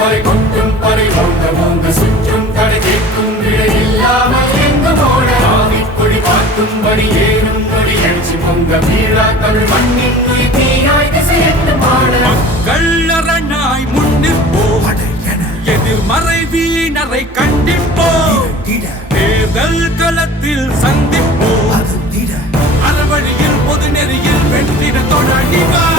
வரை கொட்டும் பறை ஓங்க ஓங்க சுற்றும் தடை கேட்கும் விடை இல்லாமல் எங்கும் ஓட ஆவிக்கொடி பார்க்கும்படி ஏறும் மொழி எழுச்சி பொங்க வீழா தமிழ் மண்ணின் உயிர் தீயாய் திசையெட்டு மாட மக்கள் அரணாய் முன்னிற்போம் எதிர்மறை வீணரை கண்டிப்போம் தேர்தல் களத்தில் சந்திப்போம் அறவழியில் பொது நெறியில் வெற்றிட தொடங்கிவார்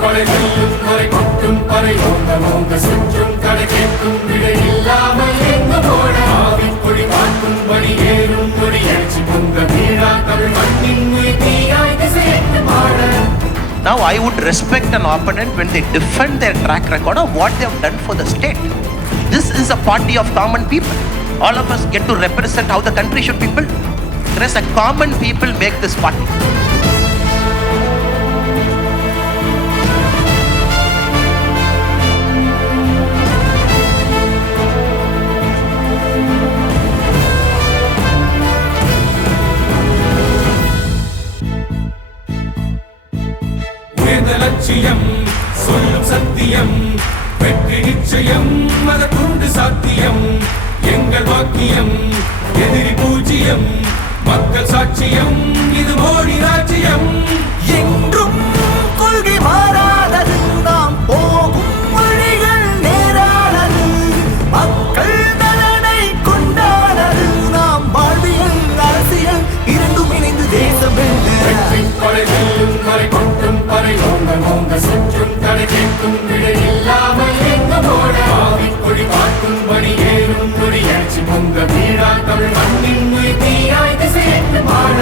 கொலை வெல்லும் வரை கொட்டும் பறை ஓங்க ஓங்க சுற்றும் தடை கேட்கும் விடை இல்லாமல் எங்கும் ஓட ஆவிக்கொடி பார்க்கும்படி ஏறும் மொழி எழுச்சி பொங்க வீழா தமிழ் மண்ணின் உயிர் தீயாய் திசையெட்டு மாட. Now I would respect an opponent when they defend their track record of what they have done for the state. This is a party of common people. All of us get to represent how the country should be built. Whereas a common people make this party. லட்சியம் சொல்லும் சத்தியம் வெற்றி நிச்சயம் அதற்குண்டு சாத்தியம் எங்கள் வாக்கியம் எதிரி பூஜ்ஜியம் மக்கள் சாட்சியம் இது மோடி ராஜ்யம் என்றும் கொள்கை மாறாதது நாம் போகும் வழிகள் நேரானது மக்கள் நலனை கொண்டாடது நாம் வாழ்வியல் அரசியல் இரண்டும் இணைந்து தேசம் கொலை வெல்லும் வரை கொட்டும் பறை ஓங்க ஓங்க சுற்றும் தடை கேட்கும் விடை இல்லாமல் எங்கும் ஓட ஆவிக்கொடி பார்க்கும்படி ஏறும் மொழி எழுச்சி பொங்க வீழா தமிழ் மண்ணின் உயிர் தீயாய் திசையெட்டு மாட.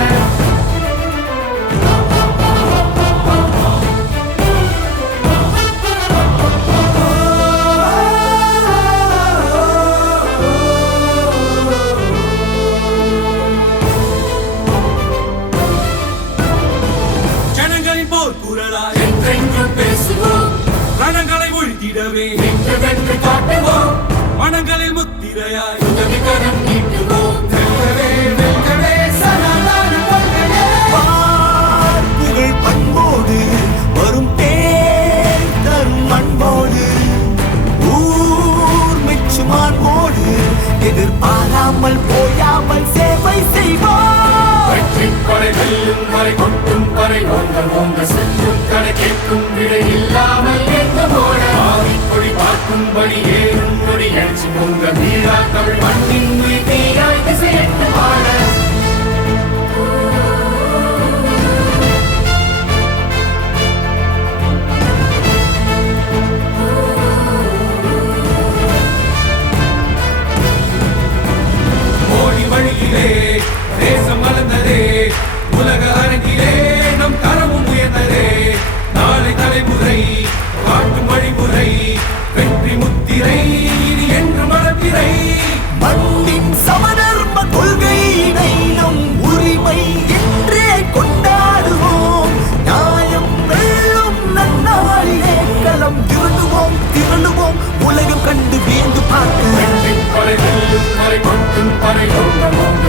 ஜனங்களின் போர் குரலாய் என்றென்றும் பேசுவோம் ரணங்களை ஒழித்திடவே வென்று வென்று காட்டுவோம் மனங்களில் முத்திரையாய் உதவிகரம் நீட்டுவோம் வெல்கவே வெல்கவே சனாதன கொள்கையே புகழ் பண்போடு வரும் தேர் தரும் அன்போடு ஊர் மெச்சும் அன்போடு எதிர்பாராமல் போயாமல் சேவை செய்வோம். வெற்றி கொலை வெல்லும் வரை கொட்டும் பறை ஓங்க ஓங்க சுற்றும் தடை கேட்கும் விடை இல்லாமல் எங்கும் ஓட ஆவிக்கொடி பார்க்கும்படி ஏறும் மொழி எழுச்சி பொங்க வீழா தமிழ் மண்ணின் உயிர் தீயாய் திசையெட்டு மாட. மோடி வழியிலே தேசம் வளர்ந்ததே உலக அரங்கிலே நம் தரமும் உயர்ந்ததே நாளை தலைமுறை காட்டும் வழிமுறை வெற்றி முத்திரை இது என்று மனத்திரை மண்ணின் சமதர்ம கொள்கையினை நம் உரிமை என்றே கொண்டாடுவோம். நியாயம் வெல்லும் நன்னாளிலே களம் திரளுவோம் உலகம் கண்டு வியந்து பார்க்க வெற்றி கொலை வெல்லும் வரை கொட்டும் பறை ஓங்க ஓங்க